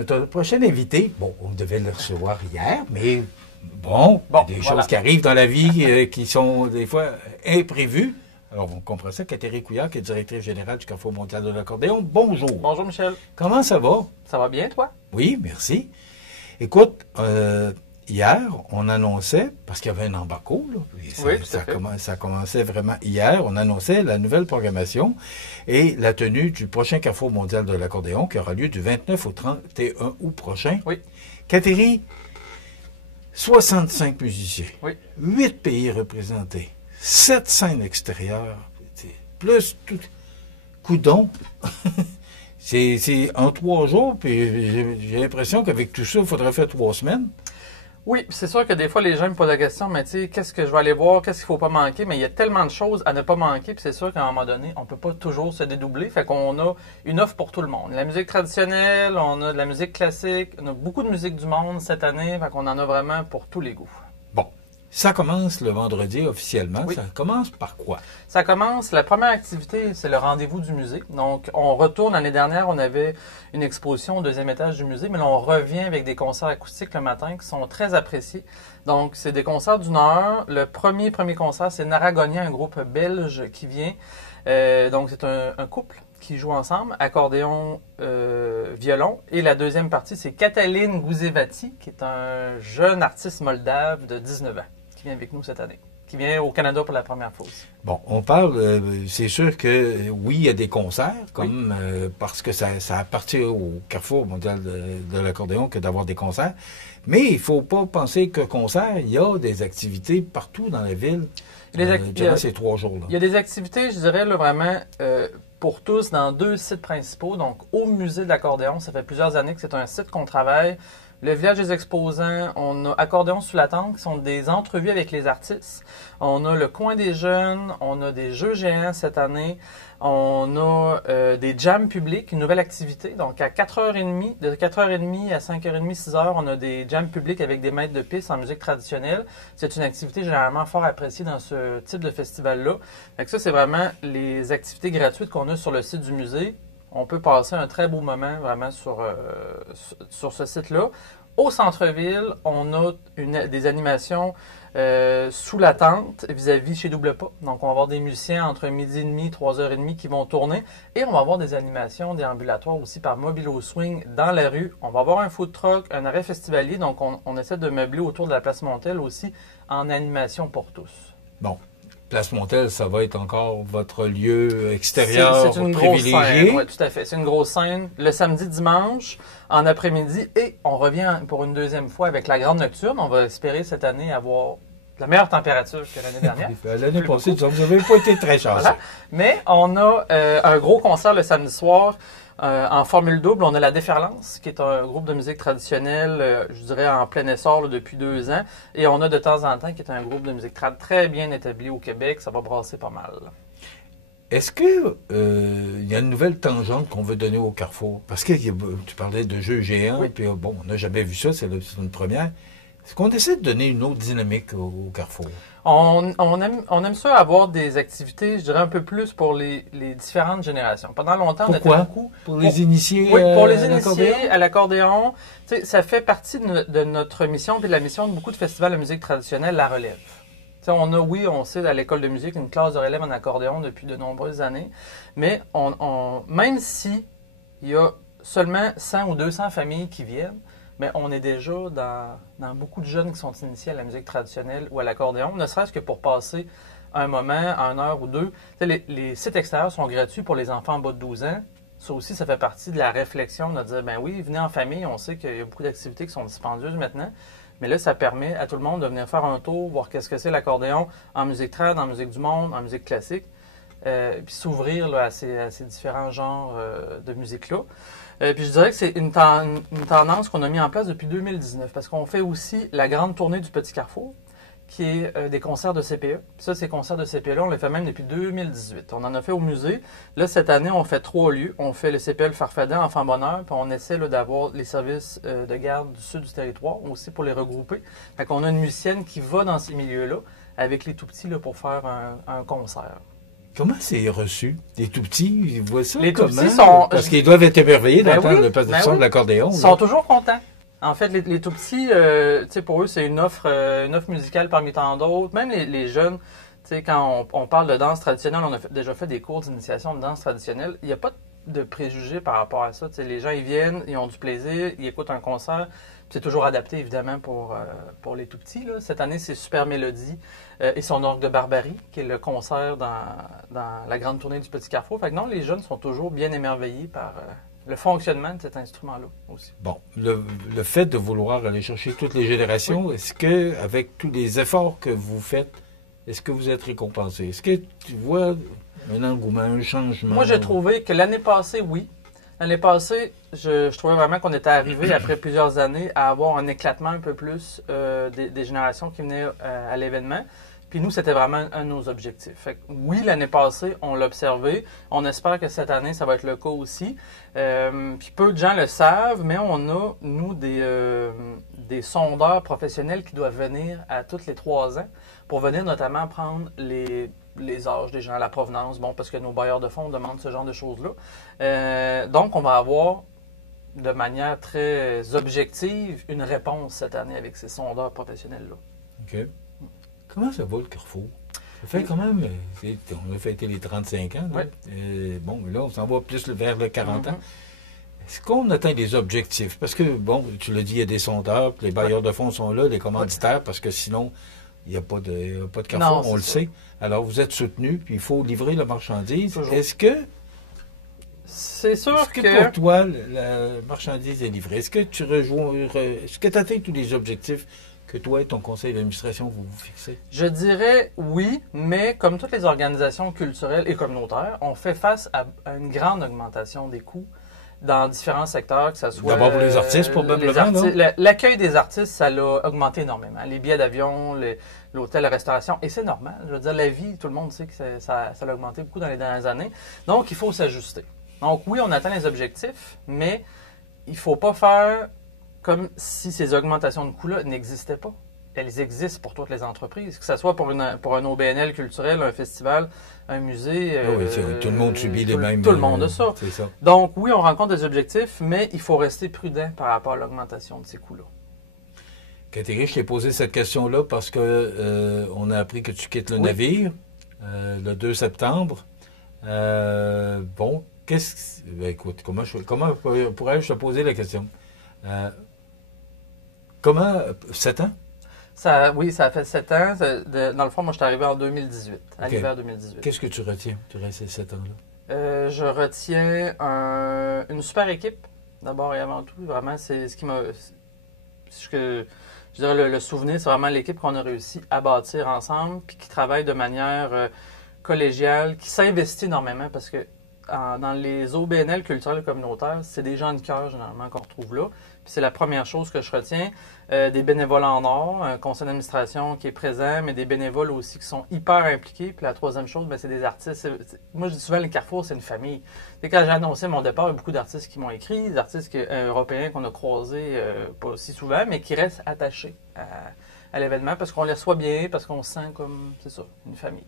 Notre prochain invité, bon, on devait le recevoir hier, mais bon, il y a des choses qui arrivent dans la vie qui sont des fois imprévues. Alors, on comprend ça. Catherine Couillard, qui est directrice générale du Carrefour mondial de l'accordéon. Bonjour. Bonjour, Michel. Comment ça va? Ça va bien, toi? Oui, merci. Écoute, hier, on annonçait, parce qu'il y avait un embargo, là, ça commençait vraiment hier, on annonçait la nouvelle programmation et la tenue du prochain Carrefour mondial de l'accordéon qui aura lieu du 29 au 31 août prochain. Oui. Catherine, 65 musiciens, oui. 8 pays représentés, 7 scènes extérieures, plus tout. Coudon. C'est en 3 jours, puis j'ai l'impression qu'avec tout ça, il faudrait faire 3 semaines. Oui, c'est sûr que des fois, les gens me posent la question, mais tu sais, qu'est-ce que je vais aller voir, qu'est-ce qu'il ne faut pas manquer, mais il y a tellement de choses à ne pas manquer, puis c'est sûr qu'à un moment donné, on ne peut pas toujours se dédoubler, fait qu'on a une offre pour tout le monde. La musique traditionnelle, on a de la musique classique, on a beaucoup de musique du monde cette année, fait qu'on en a vraiment pour tous les goûts. Bon. Ça commence le vendredi officiellement. Oui. Ça commence par quoi? Ça commence, la première activité, c'est le rendez-vous du musée. Donc, on retourne, l'année dernière, on avait une exposition au 2e étage du musée, mais là, on revient avec des concerts acoustiques le matin qui sont très appréciés. Donc, c'est des concerts d'1 heure. Le premier concert, c'est Naragonia, un groupe belge qui vient. Donc, c'est un couple qui joue ensemble, accordéon, violon. Et la deuxième partie, c'est Katalin Gouzevati, qui est un jeune artiste moldave de 19 ans. Qui vient avec nous cette année, qui vient au Canada pour la première fois aussi. Bon, on parle, c'est sûr que oui, il y a des concerts, comme parce que ça appartient au Carrefour mondial de l'accordéon que d'avoir des concerts, mais il ne faut pas penser que concert, il y a des activités partout dans la ville durant ces 3 jours-là. Il y a des activités, je dirais, là, vraiment pour tous dans 2 sites principaux. Donc, au musée de l'accordéon, ça fait plusieurs années que c'est un site qu'on travaille. Le village des exposants, on a Accordéon sous la tente qui sont des entrevues avec les artistes. On a le coin des jeunes, on a des jeux géants cette année. On a des jams publics, une nouvelle activité. Donc à 4h30, de 4h30 à 5h30, 6h, on a des jams publics avec des maîtres de piste en musique traditionnelle. C'est une activité généralement fort appréciée dans ce type de festival-là. Donc ça, c'est vraiment les activités gratuites qu'on a sur le site du musée. On peut passer un très beau moment vraiment sur ce site-là. Au centre-ville, on a des animations sous la tente vis-à-vis chez Double Pas. Donc, on va avoir des musiciens entre 12h30 et 3h30 qui vont tourner. Et on va avoir des animations déambulatoires aussi par Mobilo Swing dans la rue. On va avoir un food truck, un arrêt festivalier. Donc, on essaie de meubler autour de la place Montel aussi en animation pour tous. Bon. Place Montel, ça va être encore votre lieu extérieur c'est une privilégié. Grosse scène, oui, tout à fait. C'est une grosse scène le samedi, dimanche, en après-midi. Et on revient pour une 2e fois avec la Grande Nocturne. On va espérer cette année avoir la meilleure température que l'année dernière. L'année passée, vous n'avez pas été très chanceux. Voilà. Mais on a un gros concert le samedi soir. En formule double, on a la Déferlance, qui est un groupe de musique traditionnelle, je dirais en plein essor là, depuis 2 ans. Et on a de temps en temps, qui est un groupe de musique trad très bien établi au Québec. Ça va brasser pas mal. Est-ce que y a une nouvelle tangente qu'on veut donner au Carrefour? Parce que tu parlais de jeux géants, oui. Puis bon, on n'a jamais vu ça, c'est une première. Est-ce qu'on essaie de donner une autre dynamique au Carrefour? On aime ça avoir des activités, je dirais, un peu plus pour les différentes générations. Pendant longtemps, Pourquoi? on était beaucoup... Pour les initiés Oui, pour les initiés à l'accordéon. Ça fait partie de notre mission, puis de la mission de beaucoup de festivals de musique traditionnelle, la relève. On sait à l'école de musique une classe de relève en accordéon depuis de nombreuses années, mais même si il y a seulement 100 ou 200 familles qui viennent, mais on est déjà dans beaucoup de jeunes qui sont initiés à la musique traditionnelle ou à l'accordéon, ne serait-ce que pour passer un moment, 1 heure ou 2. Les sites extérieurs sont gratuits pour les enfants en bas de 12 ans. Ça aussi, ça fait partie de la réflexion de dire, ben oui, venez en famille, on sait qu'il y a beaucoup d'activités qui sont dispendieuses maintenant, mais là, ça permet à tout le monde de venir faire un tour, voir qu'est-ce que c'est l'accordéon en musique trad, en musique du monde, en musique classique, puis s'ouvrir là, à ces différents genres de musique-là. Puis je dirais que c'est une tendance qu'on a mis en place depuis 2019, parce qu'on fait aussi la grande tournée du Petit Carrefour, qui est des concerts de CPE. Ça, ces concerts de CPE-là, on les fait même depuis 2018. On en a fait au musée. Là, cette année, on fait 3 lieux. On fait le CPE Le Farfadet, Enfant Bonheur, puis on essaie d'avoir les services de garde du sud du territoire, aussi pour les regrouper. Fait qu'on a une musicienne qui va dans ces milieux-là, avec les tout-petits, là, pour faire un concert. Comment c'est reçu? Les tout-petits, ils voient ça Les comment? tout-petits sont... Parce qu'ils doivent être émerveillés d'entendre le son oui. de l'accordéon. Ils sont toujours contents. En fait, les tout-petits, pour eux, c'est une offre musicale parmi tant d'autres. Même les jeunes, quand on parle de danse traditionnelle, on a déjà fait des cours d'initiation de danse traditionnelle. Il n'y a pas de préjugés par rapport à ça. Les gens, ils viennent, ils ont du plaisir, ils écoutent un concert. C'est toujours adapté, évidemment, pour les tout-petits. Là. Cette année, c'est Super Mélodie et son orgue de Barbarie, qui est le concert dans la grande tournée du Petit Carrefour. Fait que non, les jeunes sont toujours bien émerveillés par le fonctionnement de cet instrument-là aussi. Bon, le fait de vouloir aller chercher toutes les générations, oui. Est-ce que, avec tous les efforts que vous faites, est-ce que vous êtes récompensé? Est-ce que tu vois un engouement, un changement? Moi, j'ai trouvé que l'année passée, oui. L'année passée, je trouvais vraiment qu'on était arrivé, après plusieurs années, à avoir un éclatement un peu plus des générations qui venaient à l'événement. Puis nous, c'était vraiment un de nos objectifs. Fait que, oui, l'année passée, on l'a observé. On espère que cette année, ça va être le cas aussi. Puis peu de gens le savent, mais on a, nous, des sondeurs professionnels qui doivent venir à tous les 3 ans pour venir notamment prendre les âges des gens, la provenance, bon, parce que nos bailleurs de fonds demandent ce genre de choses-là. Donc, on va avoir, de manière très objective, une réponse cette année avec ces sondeurs professionnels-là. OK. Comment ça va, le Carrefour? Ça fait quand même... on a fêté les 35 ans. Là. Oui. Bon, là, on s'en va plus vers le 40 ans. Est-ce qu'on atteint des objectifs? Parce que, bon, tu l'as dit, il y a des sondeurs, les bailleurs de fonds sont là, les commanditaires, parce que sinon, il n'y a pas de Carrefour, on le sait. Alors, vous êtes soutenu, puis il faut livrer la marchandise. Toujours. Est-ce que... C'est sûr est-ce que pour toi, la marchandise est livrée? Est-ce que tu rejoins... Est-ce que tu atteins tous les objectifs que toi et ton conseil d'administration vous fixez? Je dirais oui, mais comme toutes les organisations culturelles et communautaires, on fait face à une grande augmentation des coûts dans différents secteurs, que ce soit... D'abord pour les artistes, probablement, l'accueil des artistes, ça l'a augmenté énormément. Les billets d'avion, l'hôtel, la restauration, et c'est normal. Je veux dire, la vie, tout le monde sait que ça a augmenté beaucoup dans les dernières années. Donc, il faut s'ajuster. Donc, oui, on atteint les objectifs, mais il ne faut pas faire comme si ces augmentations de coûts-là n'existaient pas. Elles existent pour toutes les entreprises, que ce soit pour un OBNL culturel, un festival, un musée. Oui, tout le monde subit les mêmes... Tout le monde a ça. C'est ça. Donc, oui, on rencontre des objectifs, mais il faut rester prudent par rapport à l'augmentation de ces coûts-là. Catherine, je t'ai posé cette question-là parce que on a appris que tu quittes le navire le 2 septembre. Bon, écoute, comment pourrais-je te poser la question? Comment... 7 ans? Oui, ça a fait 7 ans. Dans le fond, moi, je suis arrivé en 2018, à l'hiver 2018. Qu'est-ce que tu retiens durant ces 7 ans-là? Je retiens une super équipe, d'abord et avant tout. Vraiment, c'est ce qui m'a... Je dirais le souvenir, c'est vraiment l'équipe qu'on a réussi à bâtir ensemble, puis qui travaille de manière collégiale, qui s'investit énormément, parce que dans les OBNL culturels et communautaires, c'est des gens de cœur, généralement, qu'on retrouve là. Puis c'est la première chose que je retiens. Des bénévoles en or, un conseil d'administration qui est présent, mais des bénévoles aussi qui sont hyper impliqués. Puis la troisième chose, c'est des artistes. Moi, je dis souvent, les Carrefour, c'est une famille. Quand j'ai annoncé mon départ, il y a beaucoup d'artistes qui m'ont écrit, des artistes européens qu'on a croisés pas si souvent, mais qui restent attachés à l'événement parce qu'on les reçoit bien, parce qu'on se sent comme, c'est ça, une famille.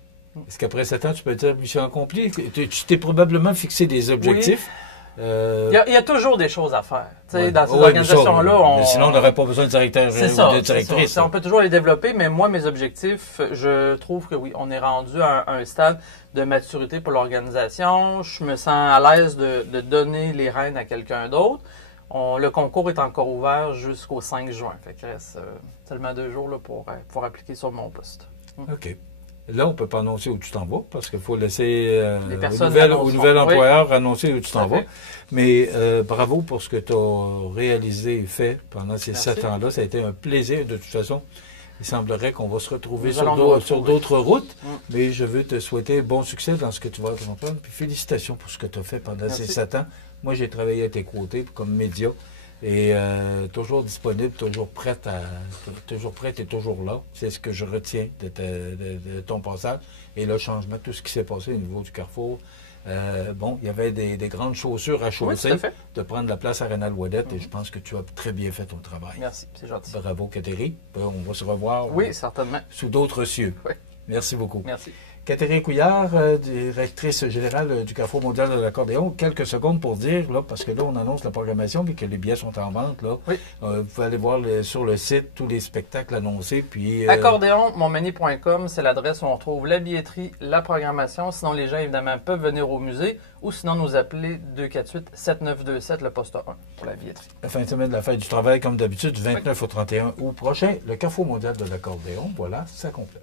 Est-ce qu'après 7 ans, tu peux dire mission accomplie? Tu t'es probablement fixé des objectifs? Oui. Il y a toujours des choses à faire. Dans ces organisations-là, sinon, on n'aurait pas besoin de directeur ou de directrice. On peut toujours les développer, mais moi, mes objectifs, je trouve que oui, on est rendu à un stade de maturité pour l'organisation. Je me sens à l'aise de donner les rênes à quelqu'un d'autre. Le concours est encore ouvert jusqu'au 5 juin. Fait qu'il reste seulement 2 jours là, pour appliquer sur mon poste. OK. Là, on ne peut pas annoncer où tu t'en vas parce qu'il faut laisser au nouvel employeur annoncer où tu t'en vas. Mais bravo pour ce que tu as réalisé et fait pendant ces 7 ans-là. Ça a été un plaisir. De toute façon, il semblerait qu'on va se retrouver sur d'autres routes. Mais je veux te souhaiter bon succès dans ce que tu vas comprendre. Puis félicitations pour ce que tu as fait pendant ces 7 ans. Moi, j'ai travaillé à tes côtés comme média. Et toujours disponible, toujours prête et toujours là. C'est ce que je retiens de ton passage. Et le changement, tout ce qui s'est passé au niveau du Carrefour. Bon, il y avait des grandes chaussures à chausser, de prendre la place à Rénal Ouellette, et je pense que tu as très bien fait ton travail. Merci, c'est gentil. Bravo, Catherine. On va se revoir certainement. Sous d'autres cieux. Oui. Merci beaucoup. Merci. Catherine Couillard, directrice générale du Carrefour mondial de l'accordéon, quelques secondes pour dire, là, parce que là, on annonce la programmation, puis que les billets sont en vente. Là. Oui. Vous pouvez aller voir sur le site tous les spectacles annoncés. Puis, accordéonmontmagny.com, c'est l'adresse où on retrouve la billetterie, la programmation. Sinon, les gens, évidemment, peuvent venir au musée ou sinon nous appeler 248-7927, le poste 1 pour la billetterie. La fin de semaine de la fête du travail, comme d'habitude, du 29 au 31 août prochain, le Carrefour mondial de l'accordéon. Voilà, ça complète.